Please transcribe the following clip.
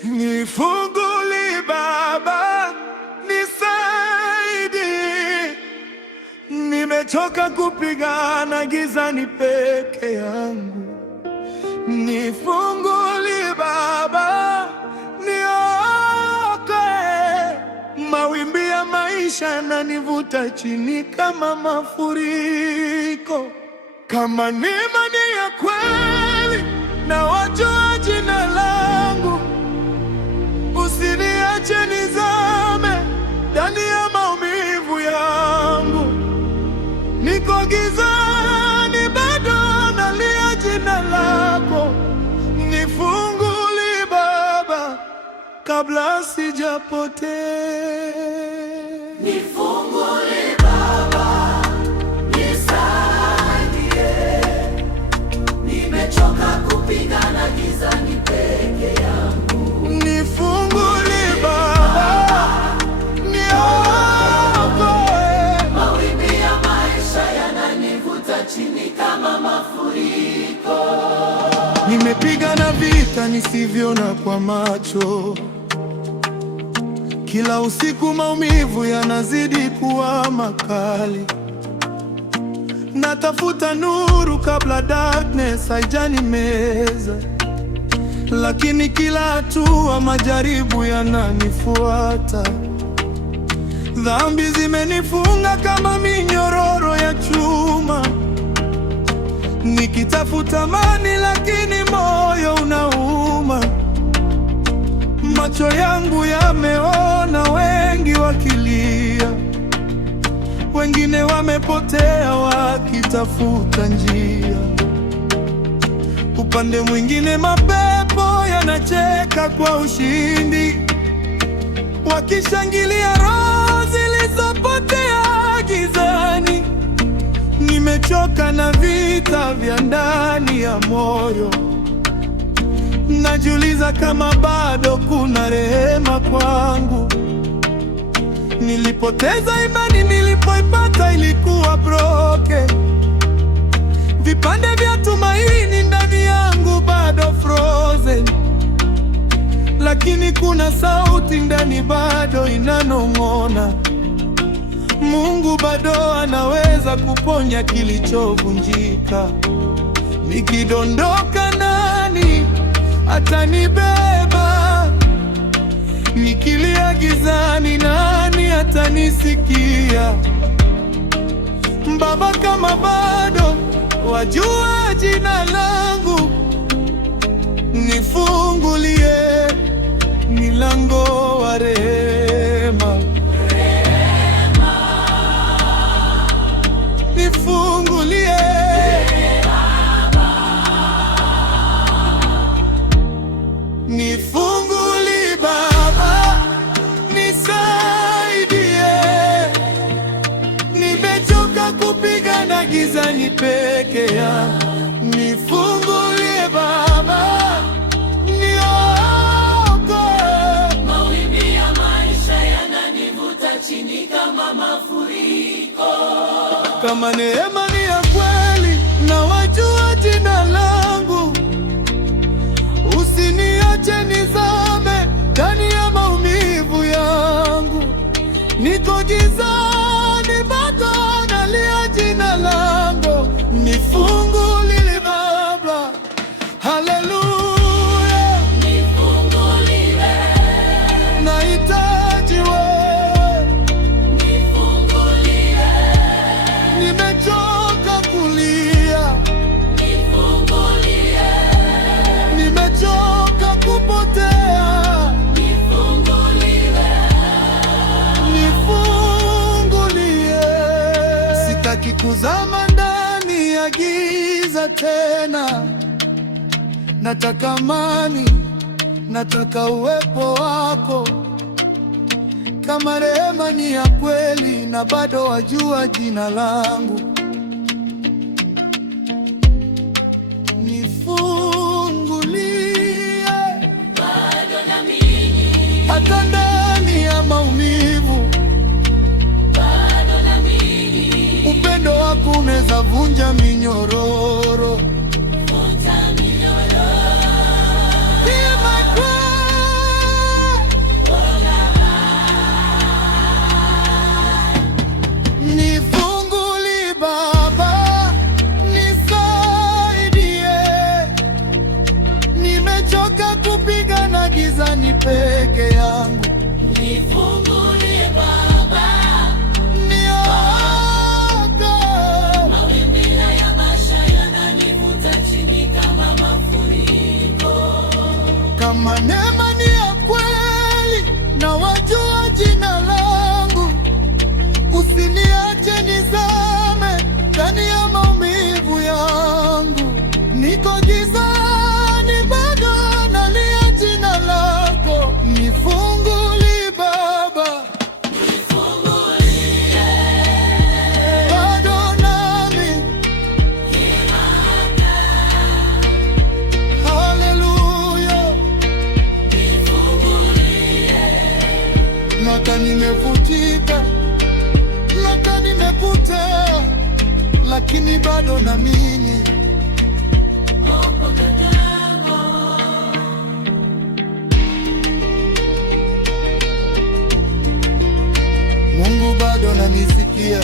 Nifungulie Baba, nisaidie, nimechoka kupigana gizani peke yangu. Nifungulie Baba, niokoe, mawimbi ya maisha yananivuta chini kama mafuriko. Kama ni imani ya kweli na wajua jina langu, usiniache nizame ndani ya maumivu yangu. Niko gizani bado nalia jina lako, nifungulie Baba kabla sijapotea. Nifungulie Baba, nisaidie, nimechoka kupigana gizani peke yangu. Nifungulie Baba, niokoe, mawimbi ya maisha yananivuta chini kama mafuriko. Nimepigana vita nisivyoona kwa macho, kila usiku maumivu yanazidi kuwa makali. Natafuta nuru kabla darkness haijanimeza, lakini kila hatua majaribu yananifuata. Dhambi zimenifunga kama minyororo ya chuma, nikitafuta amani lakini moyo unauma. Macho yangu yameona wengi wakilia, wengine wamepotea wakitafuta njia. Upande mwingine mapepo yanacheka kwa ushindi, wakishangilia roho zilizopotea gizani. Nimechoka na vita vya ndani ya moyo, najiuliza kama bado kuna rehema kwangu. Nilipoteza imani, nilipoipata ilikuwa broken. Vipande vya tumaini ndani yangu bado frozen, lakini kuna sauti ndani bado inanong'ona. Mungu bado anaweza kuponya kilichovunjika. Nikidondoka nani atanibeba? Nikilia gizani nani atanisikia? Baba, kama bado wajua jina langu, nifungulie milango wa rehema. Nifungulie Nifungulie Baba, nisaidie, nimechoka kupigana gizani peke yangu. Nifungulie Baba, niokoe, mawimbi ya maisha yananivuta chini kama mafuriko. Kama neema ni ya kweli na wajua jina langu, usiniache nizame ndani ya maumivu yangu. Niko gizani bado nalia jina langu, nifungulie Baba. Haleluya, Nifungulie, nahitaji wewe. nifungulie, Nimechoka kulia, nifungulie, nimechoka kupotea. nifungulie, Nifungulie, sitaki kuzama ndani ya giza tena. Nataka amani, nataka uwepo wako. Kama rehema ni ya kweli na bado wajua jina langu, nifungulie. bado naamini, Hata ndani ya maumivu, bado naamini, upendo wako unaweza vunja minyororo. vunja minyororo. Hear my cry, nimechoka kupigana gizani peke yangu. Nifungulie Baba, Niokoe. mawimbi ya maisha yananivuta chini kama mafuriko. Kama neema ni ya kweli na wajua jina langu, usiniache nizame ndani ya maumivu yangu. Niko gizani bado nalia jina lako, nifungulie Baba, Nifungulie bado nami. Haleluya. Laka nimefutika, laka nimepotea, lakini bado naamini. Mungu bado ananisikia.